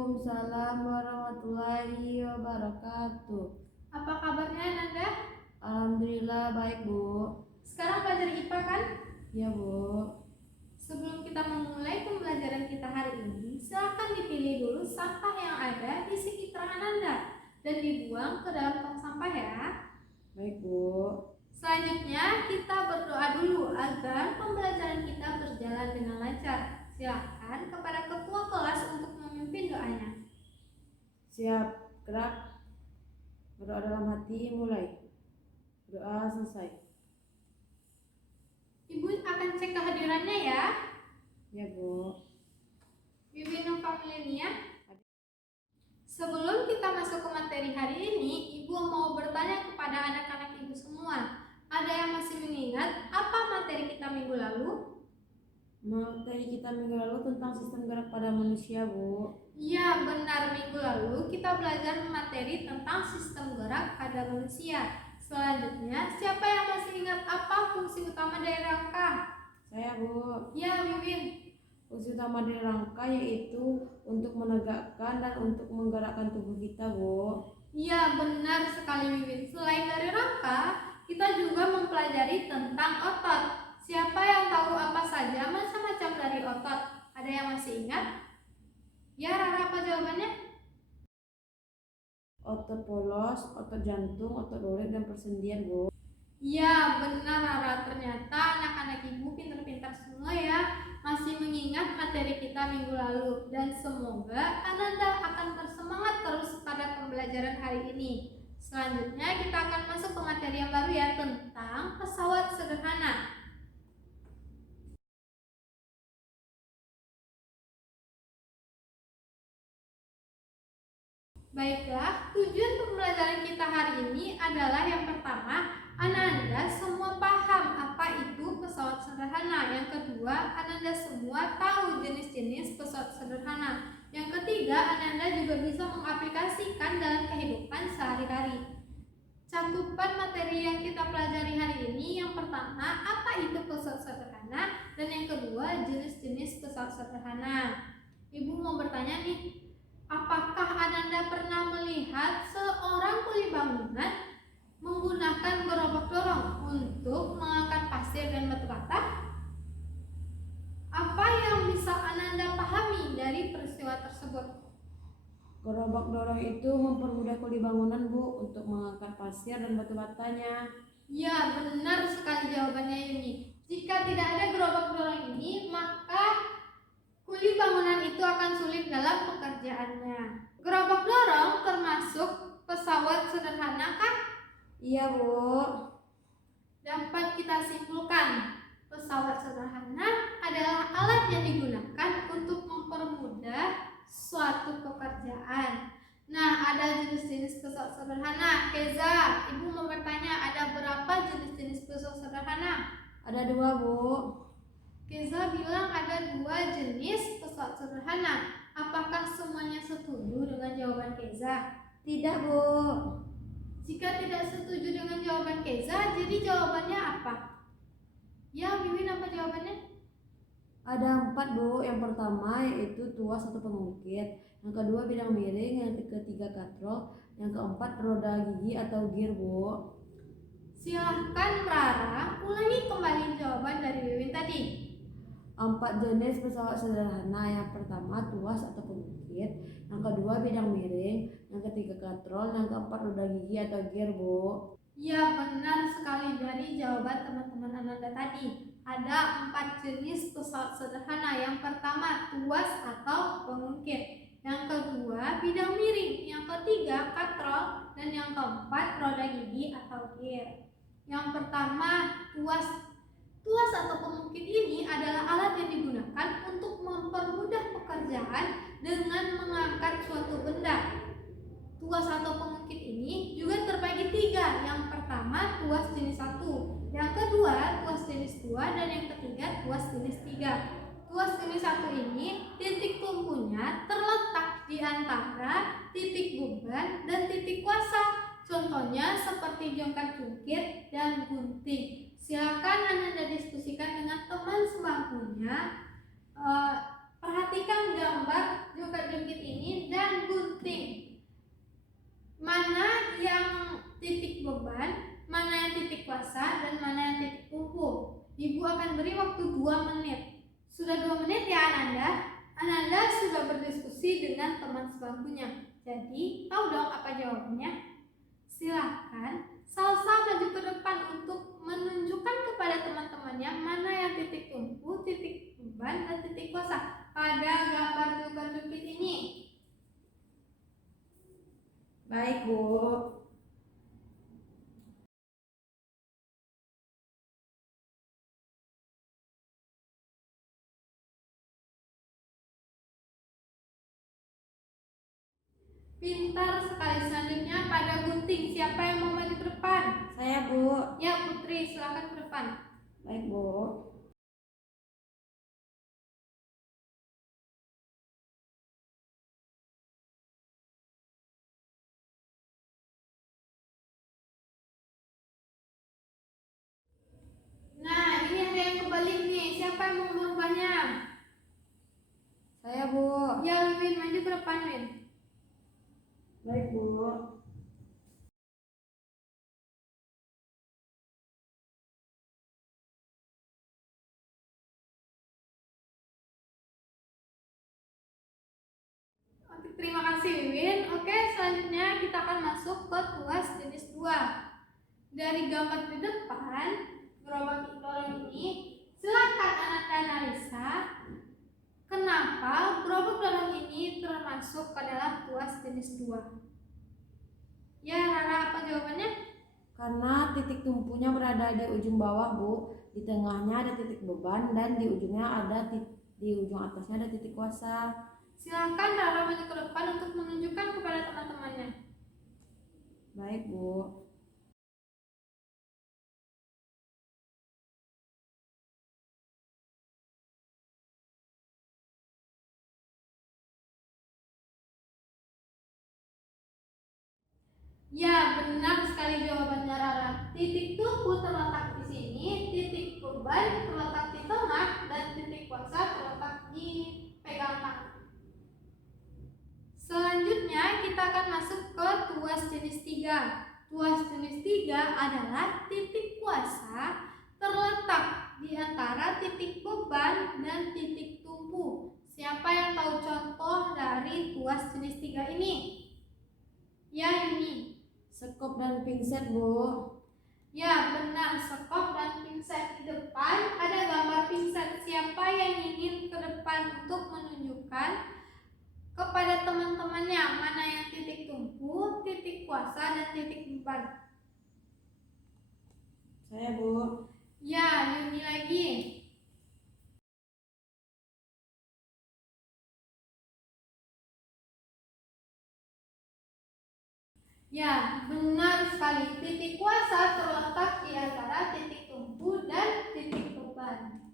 Waalaikumsalam warahmatullahi wabarakatuh. Apa kabarnya Nanda? Alhamdulillah baik, Bu. Sekarang belajar IPA kan? Ya, Bu. Sebelum kita memulai pembelajaran kita hari ini, silakan dipilih dulu sampah yang ada di sekitar Nanda dan dibuang ke dalam tong sampah ya. Baik, Bu. Selanjutnya kita berdoa dulu agar pembelajaran kita berjalan dengan lancar. Silakan kepada ketua kelas untuk memimpin doanya. Siap, gerak. Berdoa dalam hati, mulai. Doa selesai. Ibu akan cek kehadirannya ya. Ya, Bu. Bibinu Familia. Sebelum kita masuk ke materi hari ini, Ibu mau bertanya kepada anak-anak Ibu semua. Ada yang masih mengingat apa materi kita minggu lalu? Materi kita minggu lalu tentang sistem gerak pada manusia, Bu. Iya, benar. Minggu lalu kita belajar materi tentang sistem gerak pada manusia. Selanjutnya, siapa yang masih ingat apa fungsi utama dari rangka? Saya, Bu. Ya, Wiwin. Fungsi utama dari rangka yaitu untuk menegakkan dan untuk menggerakkan tubuh kita, Bu. Iya, benar sekali Wiwin. Selain dari rangka, kita juga mempelajari tentang otot. Siapa yang tahu apa saja macam-macam dari otot? Ada yang masih ingat? Ya, Rara, apa jawabannya? Otot polos, otot jantung, otot dori, dan persendian, Bu. Ya, benar Rara. Ternyata anak-anak Ibu pintar-pintar semua ya. Masih mengingat materi kita minggu lalu. Dan semoga Ananda akan bersemangat terus pada pembelajaran hari ini. Selanjutnya kita akan masuk ke materi yang baru ya, tentang pesawat sederhana. Baiklah, tujuan pembelajaran kita hari ini adalah yang pertama, Ananda semua paham apa itu pesawat sederhana. Yang kedua, Ananda semua tahu jenis-jenis pesawat sederhana. Yang ketiga, Ananda juga bisa mengaplikasikan dalam kehidupan sehari-hari. Cakupan materi yang kita pelajari hari ini, yang pertama, apa itu pesawat sederhana, dan yang kedua, jenis-jenis pesawat sederhana. Ibu mau bertanya nih, apakah Ananda pernah melihat seorang kuli bangunan menggunakan gerobak dorong untuk mengangkat pasir dan batu bata? Apa yang bisa Ananda pahami dari peristiwa tersebut? Gerobak dorong itu mempermudah kuli bangunan, Bu, untuk mengangkat pasir dan batu batanya. Ya, benar sekali jawabannya Yuni. Jika tidak ada gerobak dorong ini, maka kuli bangunan itu akan sulit dalam pekerjaannya. Gerobak dorong termasuk pesawat sederhana kan? Iya, Bu. Dapat kita simpulkan, pesawat sederhana adalah alat yang digunakan untuk mempermudah suatu pekerjaan. Nah, ada jenis-jenis pesawat sederhana. Keza, Ibu mau bertanya, ada berapa jenis-jenis pesawat sederhana? Ada 2, Bu. Keza bilang ada 2 jenis pesawat sederhana. Apakah semuanya setuju dengan jawaban Keza? Tidak, Bu. Jika tidak setuju dengan jawaban Keza, jadi jawabannya apa? Ya, Wiwin, apa jawabannya? Ada 4, Bu. Yang pertama yaitu tuas atau pengungkit. Yang kedua bidang miring. Yang ketiga katrol. Yang keempat roda gigi atau gear, Bu. Silahkan Rara ulangi kembali jawaban dari Wiwin tadi. 4 jenis pesawat sederhana. Yang pertama tuas atau pengungkit. Yang kedua bidang miring. Yang ketiga katrol. Yang keempat roda gigi atau gear, Bu. Ya, benar sekali dari jawaban teman-teman Ananda tadi. Ada 4 jenis pesawat sederhana. Yang pertama tuas atau pengungkit. Yang kedua bidang miring. Yang ketiga katrol. Dan yang keempat roda gigi atau gear. Yang pertama tuas. Tuas atau pengungkit ini adalah alat yang digunakan untuk mempermudah pekerjaan dengan mengangkat suatu benda. Tuas atau pengungkit ini juga terbagi 3. Yang pertama tuas jenis 1, yang kedua tuas jenis 2, dan yang ketiga tuas jenis 3. Tuas jenis 1 ini titik tumpunya terletak di antara titik beban dan titik kuasa. Contohnya seperti jongkat jungkit dan gunting. Silakan Anda diskusikan dengan teman sebangkunya. Perhatikan gambar jongkat jungkit ini dan Ibu akan beri waktu 2 menit. Sudah 2 menit ya Ananda? Ananda sudah berdiskusi dengan teman sebangkunya. Jadi, tahu dong apa jawabannya? Silahkan salsa maju ke depan untuk menunjukkan kepada teman-temannya mana yang titik tumpu, titik beban, dan titik kuasa pada gambar tukar-tukir ini. Baik, Bu. Pintar sekali. Selanjutnya pada gunting. Siapa yang mau maju ke depan? Saya, Bu. Ya, Putri, silakan ke depan. Baik, Bu. Nah, ini ada yang kebalik nih. Siapa yang mau merubahnya? Saya, Bu. Ya, Win, maju ke depan, Win. Baik, Bu. Oke, terima kasih, Win. Oke, selanjutnya kita akan masuk ke tuas jenis 2. Dari gambar di depan, gerobak dorong ini, silakan Ananda analisa kenapa gerobak dorong ini termasuk ke dalam tuas jenis 2. Ya, Rara, apa jawabannya? Karena titik tumpunya berada di ujung bawah, Bu. Di tengahnya ada titik beban dan di ujung atasnya ada titik kuasa. Silakan Rara maju ke depan untuk menunjukkan kepada teman-temannya. Baik, Bu. Ya, benar sekali jawabannya Rara. Titik tumpu terletak di sini, titik beban terletak di tengah, dan titik kuasa terletak di pegang tangan. Selanjutnya kita akan masuk ke tuas jenis 3. Tuas jenis 3 adalah titik kuasa terletak di antara titik beban dan titik tumpu. Siapa yang tahu contoh dari tuas jenis 3 ini? Ya, ini. Sekop dan pinset, Bu. Ya, benar. Sekop dan pinset. Di depan ada gambar pinset. Siapa yang ingin ke depan untuk menunjukkan kepada teman-temannya mana yang titik tumpu, titik kuasa, dan titik beban? Saya, Bu. Ya, Yuni lagi. Ya, benar sekali. Titik kuasa terletak di antara titik tumpu dan titik beban.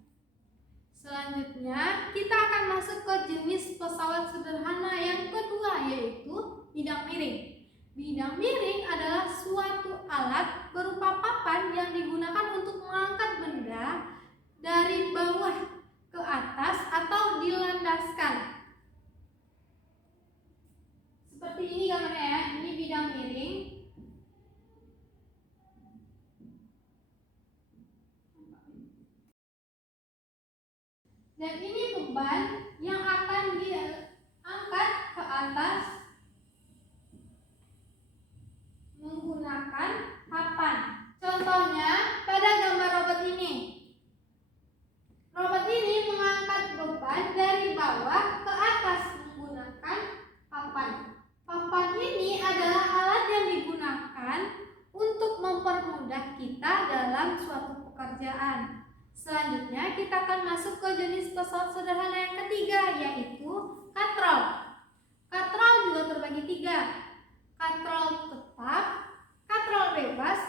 Selanjutnya, kita akan masuk ke jenis pesawat sederhana yang kedua, yaitu bidang miring. Bidang miring adalah suatu alat berupa papan yang digunakan untuk mengangkat benda dari bawah ke atas atau dilandaskan. Seperti ini gambarnya ya, ini bidang miring. Dan ini beban yang akan diangkat ke atas menggunakan papan. Contohnya pada gambar robot ini. Robot ini mengangkat beban dari bawah ke atas menggunakan papan. Papan ini adalah alat yang digunakan untuk mempermudah kita dalam suatu pekerjaan. Selanjutnya kita akan masuk ke jenis pesawat sederhana yang ketiga, yaitu katrol. Katrol juga terbagi 3. Katrol tetap, katrol bebas,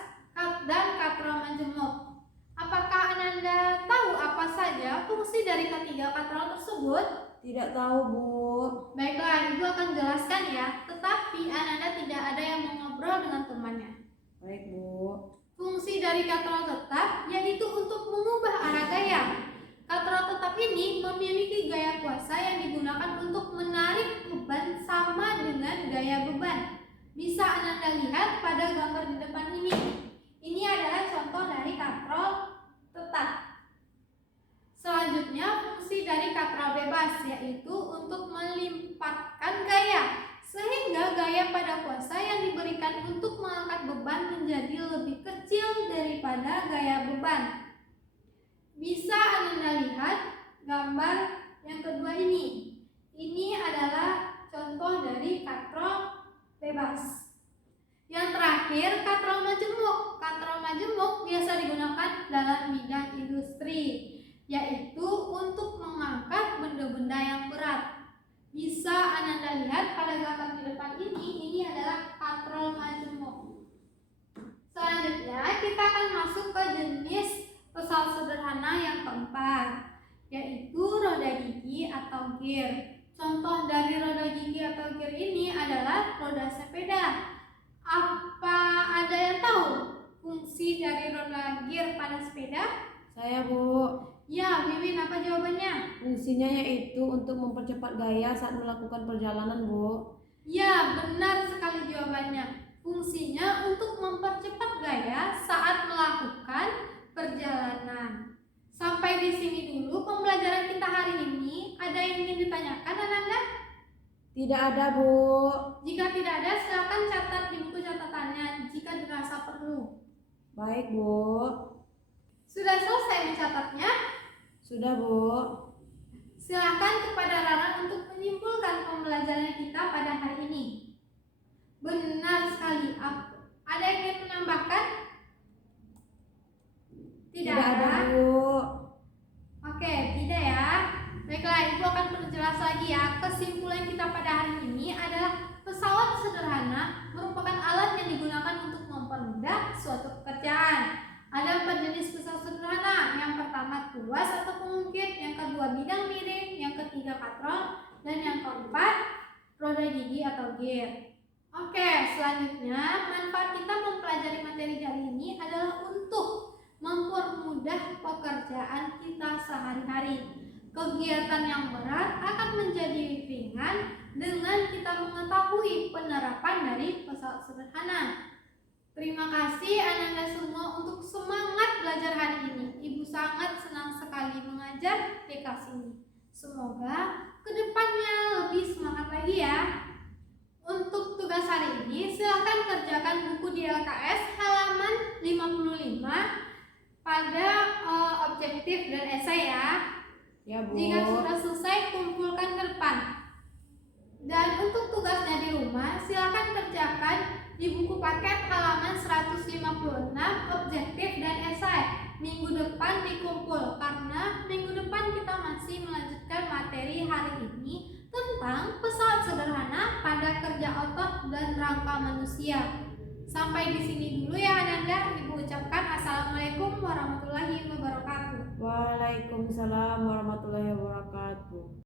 dan katrol menjemur. Apakah Ananda tahu apa saja fungsi dari ketiga katrol tersebut? Tidak tahu, Bu. Baiklah, Ibu akan jelaskan ya. Tetapi Ananda tidak ada yang mengobrol dengan temannya. Baik, Bu. Fungsi dari katrol tetap yaitu untuk mengubah arah gaya. Katrol tetap ini memiliki gaya kuasa yang digunakan untuk menarik beban sama dengan gaya beban. Bisa Ananda lihat pada gambar di depan ini. Ini adalah contoh dari katrol tetap. roda kuasa yang diberikan untuk mengangkat beban menjadi lebih kecil daripada gaya beban. Bisa Anda lihat gambar yang kedua ini. Ini adalah contoh dari katrol bebas. Yang terakhir, katrol majemuk. Katrol majemuk biasa digunakan dalam bidang industri, yaitu untuk mengangkat benda-benda yang berat. Bisa Anda lihat pada gambar di depan ini adalah katrol majemuk. Selanjutnya kita akan masuk ke jenis pesawat sederhana yang keempat, yaitu roda gigi atau gear. Contoh dari roda gigi atau gear ini adalah roda sepeda. Apa ada yang tahu fungsi dari roda gear pada sepeda? Saya, Bu. Ya, Wiwin, apa jawabannya? Fungsinya yaitu untuk mempercepat gaya saat melakukan perjalanan, Bu. Ya, benar sekali jawabannya. Fungsinya untuk mempercepat gaya saat melakukan perjalanan. Sampai di sini dulu pembelajaran kita hari ini. Ada yang ingin ditanyakan, Ananda? Tidak ada, Bu. Jika tidak ada, silakan catat di buku catatannya jika dirasa perlu. Baik, Bu. Sudah selesai mencatatnya? Sudah, Bu. Silakan kepada Rara untuk menyimpulkan pembelajaran kita pada hari ini. Benar sekali. Ada yang ingin menambahkan? Tidak ada, Bu. Oke, tidak ya. Baiklah, Ibu akan perjelas lagi ya. Kesimpulan kita pada hari ini adalah pesawat sederhana merupakan alat yang digunakan untuk mempermudah suatu pekerjaan. Ada 4 jenis pesawat sederhana. Yang pertama tuas atau pengungkit, yang kedua bidang miring, yang ketiga katrol, dan yang keempat roda gigi atau gear. Oke, selanjutnya manfaat kita mempelajari materi hari ini adalah untuk mempermudah pekerjaan kita sehari-hari. Kegiatan yang berat akan menjadi ringan dengan kita mengetahui penerapan dari pesawat sederhana. Terima kasih Ananda semua untuk semangat belajar hari ini. Ibu sangat senang sekali mengajar di kelas ini. Semoga kedepannya lebih semangat lagi ya. Untuk tugas hari ini, silakan kerjakan buku di LKS halaman 55 pada objektif dan esai ya. Ya, Bu. Jika sudah selesai, kumpulkan ke depan. Dan untuk tugasnya di rumah, silakan kerjakan di buku paket halaman 156 objektif dan esai. Minggu depan dikumpul karena minggu depan kita masih melanjutkan materi hari ini tentang pesawat sederhana pada kerja otot dan rangka manusia. Sampai di sini dulu ya Ananda. Ibu ucapkan Assalamualaikum warahmatullahi wabarakatuh. Waalaikumsalam warahmatullahi wabarakatuh.